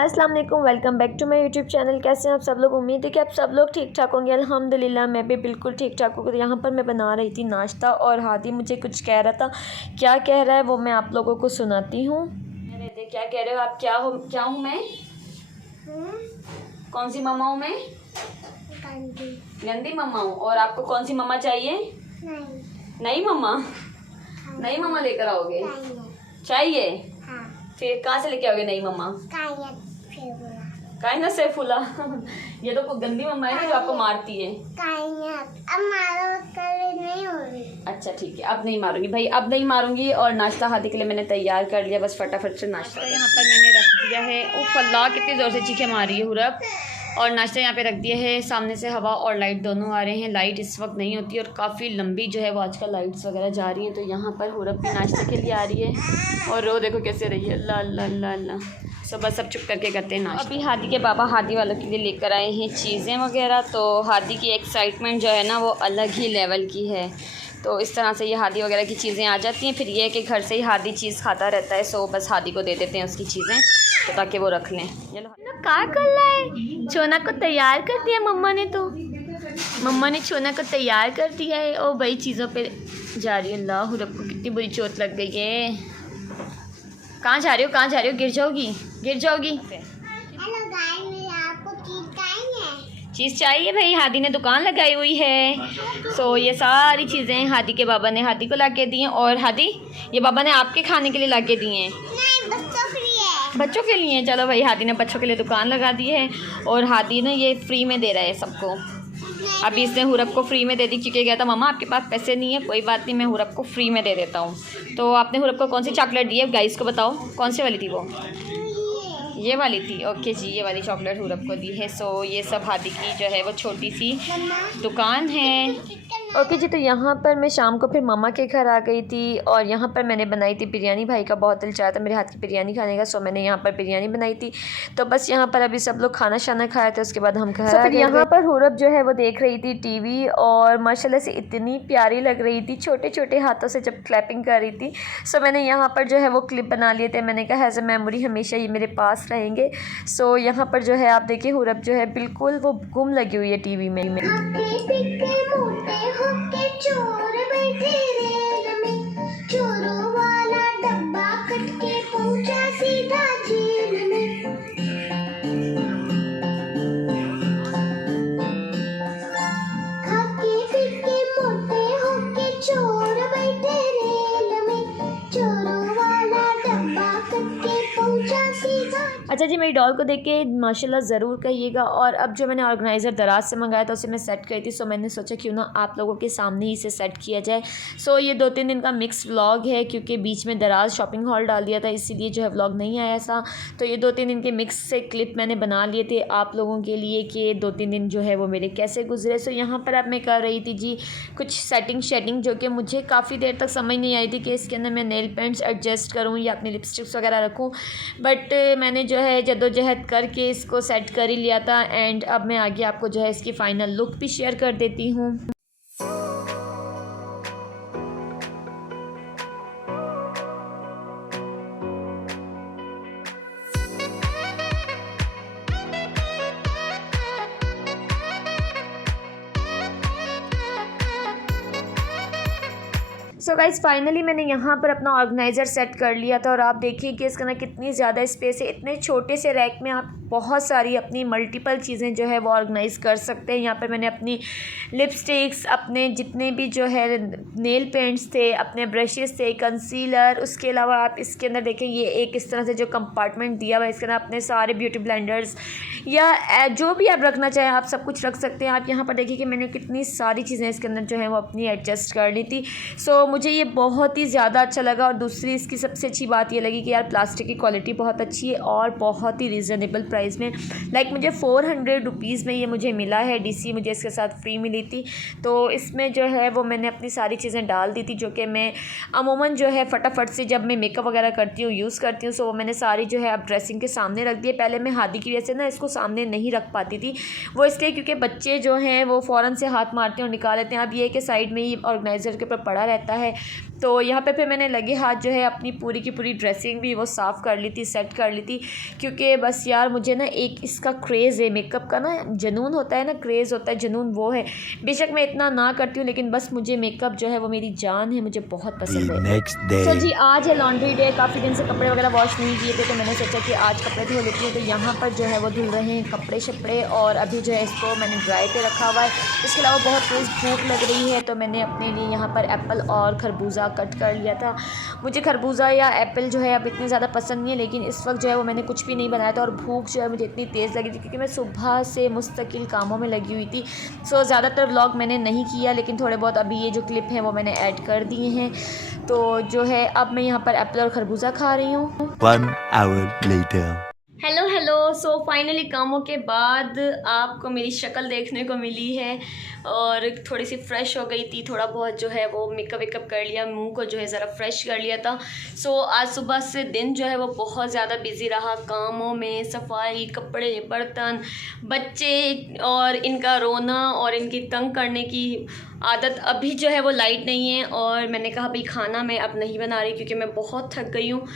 अस्सलाम वालेकुम, welcome back to my YouTube channel. कैसे हैं आप सब लोग? उम्मीद है कि आप सब लोग ठीक ठाक होंगे। अल्हम्दुलिल्लाह मैं भी बिल्कुल ठीक ठाक हूँ। यहाँ पर मैं बना रही थी नाश्ता और हादी मुझे कुछ कह रहा था। क्या कह रहा है वो मैं आप लोगों को सुनाती हूँ। क्या कह रहे हो आप? क्या हूँ मैं? कौन सी मम्मा हूँ मैं? गंदी मम्मा हूँ। और आपको कौन सी मम्मा चाहिए? नई मम्मा। नई मम्मा लेकर आओगे? चाहिए। फिर कहाँ से लेके आओगे नई मम्मा? कायनात से फूला। ये तो गंदी मम्मा है ना जो आपको मारती है। अब नहीं होगी। अच्छा ठीक है, अब नहीं मारूंगी भाई, अब नहीं मारूंगी। और नाश्ता हादी के लिए मैंने तैयार कर लिया, बस फटाफट से नाश्ता यहाँ पर मैंने रख दिया है। उफ अल्लाह कितनी ज़ोर से चीखें मार रही है हुरब। और नाश्ता यहाँ पे रख दिया है। सामने से हवा और लाइट दोनों आ रहे हैं। लाइट इस वक्त नहीं होती और काफ़ी लंबी जो है वो आजकल लाइट्स वगैरह जा रही हैं। तो यहाँ पर हुरब भी नाश्ते के लिए आ रही है और रो देखो कैसे रही है। अल्लाह अल्लाह अल्लाह अल्लाह। बस सब चुप करके करते हैं नाश्ता। अभी हादी के पापा हादी वालों के लिए लेकर आए हैं चीज़ें वगैरह। तो हादी की एक्साइटमेंट जो है ना वो अलग ही लेवल की है। तो इस तरह से ये हादी वगैरह की चीज़ें आ जाती हैं। फिर ये है कि घर से ही हादी चीज़ खाता रहता है। सो बस हादी को दे देते हैं उसकी चीज़ें तो ताकि वो रख लें। क्या कर रहा है? छोना को तैयार कर दिया मम्मा ने। तो मम्मा ने छोना को तैयार कर दिया है। ओ भाई चीज़ों पे जा रही है। अल्लाह हुरब को कितनी बुरी चोट लग गई है। कहाँ जा रही हो? कहाँ जा रही हो? गिर जाओगी, गिर जाओगी। हेलो गाइस, मेरे आपको चीज चाहिए? चीज़ चाहिए भाई, हादी ने दुकान लगाई हुई है। सो ये सारी चीज़ें हादी के बाबा ने हादी को ला के दी हैं। और हादी ये बाबा ने आपके खाने के लिए ला के दी हैं। नहीं, बच्चों के लिए। बच्चों के लिए? चलो भाई, हादी ने बच्चों के लिए दुकान लगा दी है और हादी ने ये फ्री में दे रहा है सबको। अभी इसने हुरब को फ्री में दे दी क्योंकि कहता मम्मा आपके पास पैसे नहीं है। कोई बात नहीं, मैं हुरब को फ्री में दे देता हूँ। तो आपने हुरब को कौन सी चॉकलेट दी है गाइस को बताओ? कौन सी वाली थी वो? ये वाली थी। ओके जी, ये वाली चॉकलेट हुरब को दी है। सो ये सब हादी की जो है वो छोटी सी दुकान है। ओके जी, तो यहाँ पर मैं शाम को फिर मामा के घर आ गई थी और यहाँ पर मैंने बनाई थी बिरयानी। भाई का बहुत दिल चाहा था मेरे हाथ की बिरयानी खाने का। सो मैंने यहाँ पर बिरयानी बनाई थी। तो बस यहाँ पर अभी सब लोग खाना शाना खाए थे, उसके बाद हम घर आ गए। यहाँ पर हुरब जो है वो देख रही थी टीवी और माशाल्लाह से इतनी प्यारी लग रही थी छोटे छोटे हाथों से जब क्लैपिंग कर रही थी। सो मैंने यहाँ पर जो है वो क्लिप बना लिए थे। मैंने कहा एज ए मेमोरी हमेशा ये मेरे पास रहेंगे। सो यहाँ पर जो है आप देखिए हुरब जो है बिल्कुल वो गुम लगी हुई है टीवी में। चोर बैठे रेल में, चोरों वाला डब्बा कट के पहुंचा सीधा जेल में। खाके पीके मोटे होके चोर बैठे रेल में, चोरों वाला डब्बा कट के पहुंचा सीधा। अच्छा जी, मेरी डॉल को देख के माशाल्लाह ज़रूर कहिएगा। और अब जो मैंने ऑर्गेनाइज़र दराज से मंगाया था उसे मैं सेट करी थी। सो मैंने सोचा क्यों ना आप लोगों के सामने ही इसे सेट किया जाए। सो ये 2-3 दिन का मिक्स व्लॉग है क्योंकि बीच में दराज शॉपिंग हॉल डाल दिया था, इसीलिए जो है व्लॉग नहीं आया था। तो ये 2-3 दिन के मिक्स से क्लिप मैंने बना लिए थे आप लोगों के लिए कि 2-3 दिन जो है वो मेरे कैसे गुजरे। सो यहाँ पर अब मैं कर रही थी जी कुछ सेटिंग शेडिंग जो कि मुझे काफ़ी देर तक समझ नहीं आई थी कि इसके अंदर मैं नेल पेंट्स एडजस्ट करूँ या अपनी लिपस्टिक्स वगैरह रखूँ। बट मैंने जो है जद्दोजहद करके इसको सेट कर ही लिया था। एंड अब मैं आगे आपको जो है इसकी फ़ाइनल लुक भी शेयर कर देती हूँ। सो गाइस फाइनली मैंने यहाँ पर अपना ऑर्गेनाइज़र सेट कर लिया था और आप देखिए कि इसके अंदर कितनी ज़्यादा स्पेस है। इतने छोटे से रैक में आप बहुत सारी अपनी मल्टीपल चीज़ें जो है वो ऑर्गेनाइज़ कर सकते हैं। यहाँ पर मैंने अपनी लिपस्टिक्स, अपने जितने भी जो है नेल पेंट्स थे, अपने ब्रशेस थे, कंसीलर, उसके अलावा आप इसके अंदर देखें ये एक इस तरह से जो कंपार्टमेंट दिया हुआ है इसके अंदर अपने सारे ब्यूटी ब्लेंडर्स या जो भी आप रखना चाहें आप सब कुछ रख सकते हैं। आप यहाँ पर देखिए कि मैंने कितनी सारी चीज़ें इसके अंदर जो है वो अपनी एडजस्ट कर ली थी। सो मुझे ये बहुत ही ज़्यादा अच्छा लगा। और दूसरी इसकी सबसे अच्छी बात ये लगी कि यार प्लास्टिक की क्वालिटी बहुत अच्छी है और बहुत ही रीज़नेबल प्राइस में। लाइक मुझे 400 रुपीज़ में ये मुझे मिला है। डीसी मुझे इसके साथ फ्री मिली थी। तो इसमें जो है वो मैंने अपनी सारी चीज़ें डाल दी थी जो कि मैं अमूमन जो है फटाफट से जब मैं मेकअप वगैरह करती हूँ यूज़ करती हूँ। सो वो मैंने सारी जो है अब ड्रेसिंग के सामने रख दिए। पहले मैं हादी की वजह से ना इसको सामने नहीं रख पाती थी, वो इसलिए क्योंकि बच्चे जो हैं वो फ़ौरन से हाथ मारते हैं और निकाल लेते हैं। अब ये कि साइड में ही ऑर्गेनाइज़र के ऊपर पड़ा रहता है तो यहाँ पे फिर मैंने लगे हाथ जो है अपनी पूरी की पूरी ड्रेसिंग भी वो साफ़ कर ली थी, सेट कर ली थी, क्योंकि बस यार मुझे ना एक इसका क्रेज़ है, मेकअप का ना जुनून होता है ना, क्रेज़ होता है, जुनून वो है। बेशक मैं इतना ना करती हूँ लेकिन बस मुझे मेकअप जो है वो मेरी जान है, मुझे बहुत पसंद है। तो जी आज है लॉन्ड्री डे, काफ़ी दिन से कपड़े वगैरह वॉश नहीं किए थे, तो मैंने सोचा कि आज कपड़े धो लेती हूँ। तो यहाँ पर जो है वो धुल रहे हैं कपड़े शपड़े, और अभी जो है इसको मैंने ड्राई पे रखा हुआ है। इसके अलावा बहुत तेज़ भूख लग रही है, तो मैंने अपने लिए यहाँ पर एप्पल और खरबूजा कट कर लिया था। मुझे खरबूजा या एप्पल जो है अब इतने ज़्यादा पसंद नहीं है, लेकिन इस वक्त जो है वो मैंने कुछ भी नहीं बनाया था, और भूख जो है मुझे इतनी तेज़ लगी थी क्योंकि मैं सुबह से मुस्तकिल कामों में लगी हुई थी। सो ज़्यादातर व्लॉग मैंने नहीं किया, लेकिन थोड़े बहुत अभी ये जो क्लिप हैं वो मैंने ऐड कर दिए हैं। तो जो है अब मैं यहाँ पर एप्पल और खरबूजा खा रही हूँ। 1 hour later. Hello so finally कामों के बाद आपको मेरी शक्ल देखने को मिली है, और थोड़ी सी फ़्रेश हो गई थी, थोड़ा बहुत जो है वो मेकअप वेकअप कर लिया, मुंह को जो है ज़रा फ्रेश कर लिया था। सो आज सुबह से दिन जो है वो बहुत ज़्यादा बिज़ी रहा कामों में, सफाई, कपड़े, बर्तन, बच्चे और इनका रोना और इनकी तंग करने की आदत। अभी जो है वो लाइट नहीं है, और मैंने कहा भाई खाना मैं अब नहीं बना रही क्योंकि मैं बहुत थक गई हूँ।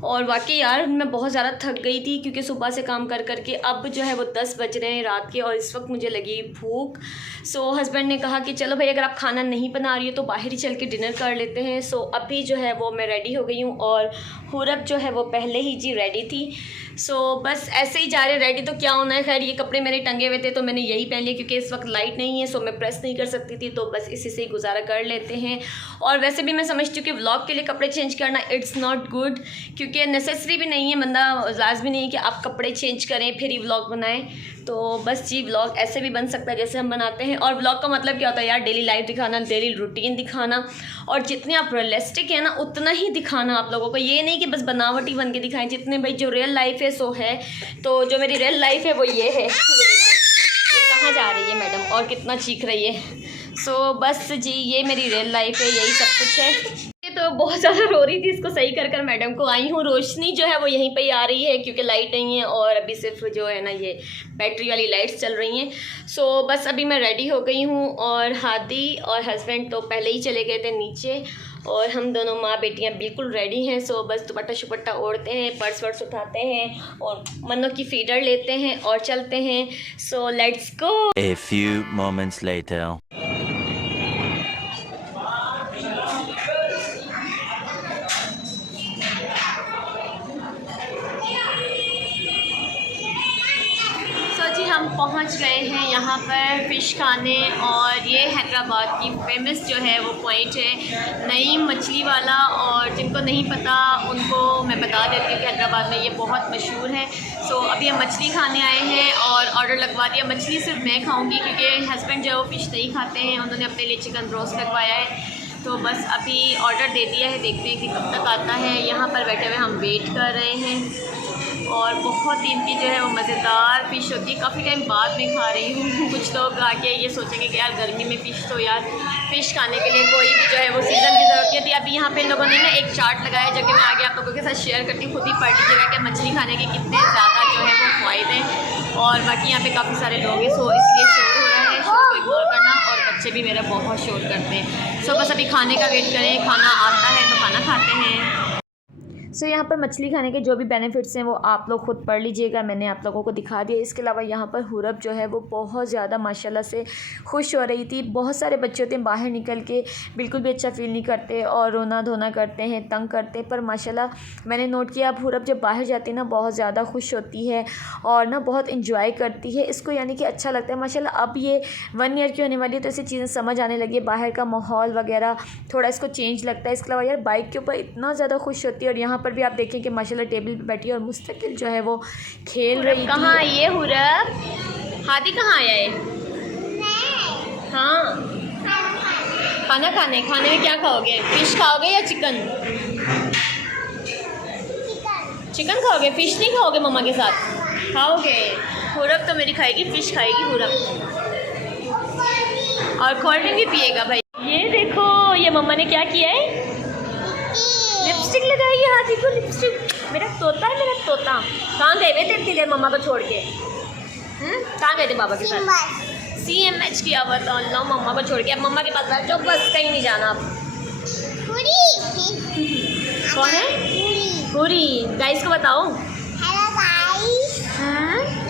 और वाकई यार मैं बहुत ज़्यादा थक गई थी क्योंकि सुबह से काम कर कर के अब जो है वो 10 बज रहे हैं रात के, और इस वक्त मुझे लगी भूख। सो हस्बैंड ने कहा कि चलो भाई अगर आप खाना नहीं बना रही हो तो बाहर ही चल के डिनर कर लेते हैं। सो अभी जो है वो मैं रेडी हो गई हूँ, और हुरब जो है वो पहले ही जी रेडी थी। सो बस ऐसे ही जा रहे, रेडी तो क्या होना है। खैर ये कपड़े मेरे टंगे हुए थे तो मैंने यही पहन लिए क्योंकि इस वक्त लाइट नहीं है, सो मैं प्रेस नहीं कर सकती थी, तो बस इसी से ही गुजारा कर लेते हैं। और वैसे भी मैं समझती हूँ कि व्लॉग के लिए कपड़े चेंज करना इट्स नॉट गुड, क्योंकि नेसेसरी भी नहीं है, बंदा लाजमी नहीं है कि आप कपड़े चेंज करें फिर ही व्लॉग बनाएं। तो बस जी व्लॉग ऐसे भी बन सकता है जैसे हम बनाते हैं। और व्लॉग का मतलब क्या होता है यार, डेली लाइफ दिखाना, डेली रूटीन दिखाना, और जितने आप रियलिस्टिक है ना उतना ही दिखाना आप लोगों को। ये नहीं कि बस बनावटी बन के दिखाएं, जितने भाई जो रियल लाइफ है सो है। तो जो मेरी रियल लाइफ है वो ये है। ये कहाँ जा रही है मैडम और कितना चीख रही है। सो बस जी ये मेरी रियल लाइफ है, यही सब कुछ है। तो बहुत ज़्यादा रो रही थी, इसको सही कर कर मैडम को आई हूँ। रोशनी जो है वो यहीं पे ही आ रही है क्योंकि लाइट नहीं है, और अभी सिर्फ जो है ना ये बैटरी वाली लाइट्स चल रही हैं। सो बस अभी मैं रेडी हो गई हूँ, और हादी और हस्बैंड तो पहले ही चले गए थे नीचे, और हम दोनों माँ बेटियाँ बिल्कुल रेडी हैं। सो बस दुपट्टा शुपट्टा ओढ़ते हैं, पर्स वर्स उठाते हैं, और मन्नों की फीडर लेते हैं और चलते हैं। So let's go. A few moments later. हम पहुंच गए हैं यहाँ पर फ़िश खाने, और ये हैदराबाद की फेमस जो है वो पॉइंट है नईम मछली वाला। और जिनको नहीं पता उनको मैं बता देती हूँ कि हैदराबाद में ये बहुत मशहूर है। सो अभी हम मछली खाने आए हैं और ऑर्डर लगवा दिया। मछली सिर्फ मैं खाऊँगी क्योंकि हस्बैंड जो है वो फ़िश नहीं खाते हैं, उन्होंने अपने लिए चिकन रोस्ट लगवाया है। तो बस अभी ऑर्डर दे दिया है, देखते हैं कि कब तक आता है। यहाँ पर बैठे हुए हम वेट कर रहे हैं, और बहुत इनकी जो है वो मज़ेदार फ़िश होती है। काफ़ी टाइम बाद में खा रही हूँ। कुछ लोग आके ये सोचेंगे कि यार गर्मी में फ़िश, तो यार फ़िश खाने के लिए कोई भी जो है वो सीज़न की ज़रूरत नहीं होती। अभी यहाँ पे इन लोगों ने ना एक चार्ट लगाया जो कि मैं आगे आप लोगों के साथ शेयर करती हूँ, खुद ही पढ़ लीजिएगा कि मछली खाने के कितने ज़्यादा जो है वो फ़ायदे हैं। और बाकी यहाँ पे काफ़ी सारे लोग हैं, सो इसलिए शोर हो रहा है, शोर को इग्नोर करना। और बच्चे भी मेरा बहुत शोर करते हैं। सो बस अभी खाने का वेट करें, खाना आता है तो खाना खाते हैं। सो यहाँ पर मछली खाने के जो भी बेनिफिट्स हैं वो आप लोग खुद पढ़ लीजिएगा, मैंने आप लोगों को दिखा दिया। इसके अलावा यहाँ पर हुरब जो है वो बहुत ज़्यादा माशाल्लाह से खुश हो रही थी। बहुत सारे बच्चे होते हैं बाहर निकल के बिल्कुल भी अच्छा फ़ील नहीं करते और रोना धोना करते हैं, तंग करते हैं, पर माशाल्लाह मैंने नोट किया अब हुरब जब बाहर जाती है ना बहुत ज़्यादा खुश होती है और ना बहुत इंजॉय करती है इसको, यानी कि अच्छा लगता है माशाल्लाह। अब ये 1 ईयर की होने वाली है तो ऐसी चीज़ें समझ आने लगी है, बाहर का माहौल वगैरह थोड़ा इसको चेंज लगता है। इसके अलावा यार बाइक के ऊपर इतना ज़्यादा खुश होती है। और यहाँ पर भी आप देखें कि माशाल्लाह टेबल पे बैठी है और मुस्तकिल जो है वो खेल रही। कहाँ आई है हुरब? हादी कहाँ आया है? हाँ खाना खाने में क्या खाओगे? फ़िश खाओगे या चिकन? चिकन खाओगे, फ़िश नहीं खाओगे? मम्मा के साथ खाओगे। हुरब तो मेरी खाएगी, फ़िश खाएगी हुरब, और कोल्ड ड्रिंक भी पिएगा भाई। ये देखो ये मम्मा ने क्या किया है, लिपस्टिक लगाई है हाथी को। लिपस्टिक मेरा तोता है, मेरा तोता। कहाँ गए थे इतनी देर मम्मा को छोड़ के? कहाँ गए थे बाबा के साथ? CMH किया हुआ था। अल्लाह मम्मा को छोड़ के अब मम्मा के पास बैठ जाओ, बस कहीं नहीं जाना अब। पूरी गाइस को बताओ। हेलो गाइस,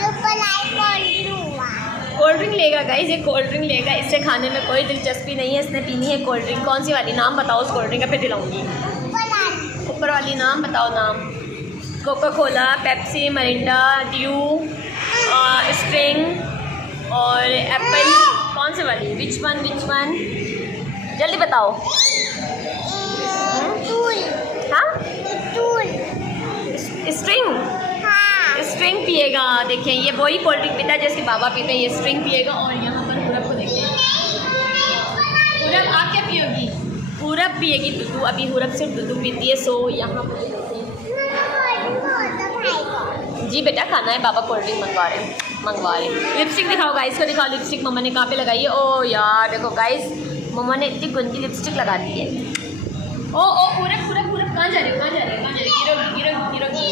ऊपर लाइट कोल्ड ड्रिंक लेगा गाइस, ये कोल्ड ड्रिंक लेगा। इससे खाने में कोई दिलचस्पी नहीं है, इसने पीनी है कोल्ड ड्रिंक। कौन सी वाली? नाम बताओ उस कोल्ड ड्रिंक का, फिर दिलाऊंगी। ऊपर वाली नाम बताओ। नाम Coca Cola, Pepsi, Mirinda, due, spring और एप्पल। कौन सी वाली? विच वन जल्दी बताओ। हाँ स्ट्रिंग पिएगा। देखें ये वही कोल्ड ड्रिंक पीता है जैसे बाबा पीते हैं, ये स्ट्रिंग पिएगा। और यहाँ पर पूरब को देखें। पूरब आप क्या पियोगी? पूरब पिएगी दूध। अभी पूरब सिर्फ दूध पीती है। सो यहाँ पर जी बेटा खाना है, बाबा कोल्ड ड्रिंक मंगवा रहे हैं। लिपस्टिक दिखाओ गाइस को, दिखाओ लिपस्टिक मम्मा ने कहाँ पे लगाई है। ओ यार देखो गाइस, मम्मा ने इतनी गंदी लिपस्टिक लगा दी है। ओ पूरब कहाँ जा रही हो? गिरोगी।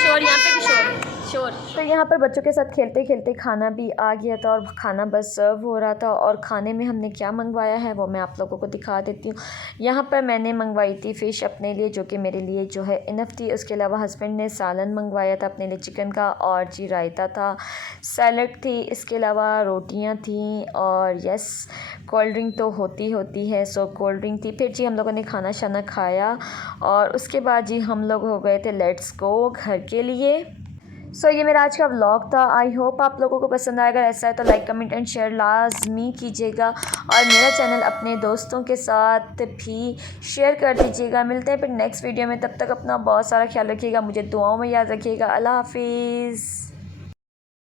शोर यहाँ पे भी शोर। तो यहाँ पर बच्चों के साथ खेलते खेलते खाना भी आ गया था और खाना बस सर्व हो रहा था। और खाने में हमने क्या मंगवाया है वो मैं आप लोगों को दिखा देती हूँ। यहाँ पर मैंने मंगवाई थी फ़िश अपने लिए, जो कि मेरे लिए जो है इनफ थी। उसके अलावा हस्बैंड ने सालन मंगवाया था अपने लिए चिकन का, और जी रायता था, सैलड थी, इसके अलावा रोटियाँ थी और यस कोल्ड ड्रिंक तो होती है। सो कोल्ड ड्रिंक थी। फिर जी हम लोगों ने खाना शाना खाया और उसके बाद जी हम लोग हो गए थे लेट्स गो घर के लिए। सो ये मेरा आज का व्लॉग था। आई होप आप लोगों को पसंद आएगा। ऐसा है तो लाइक कमेंट एंड शेयर लाजमी कीजिएगा और मेरा चैनल अपने दोस्तों के साथ भी शेयर कर दीजिएगा। मिलते हैं फिर नेक्स्ट वीडियो में, तब तक अपना बहुत सारा ख्याल रखिएगा, मुझे दुआओं में याद रखिएगा। अल्लाह हाफिज़।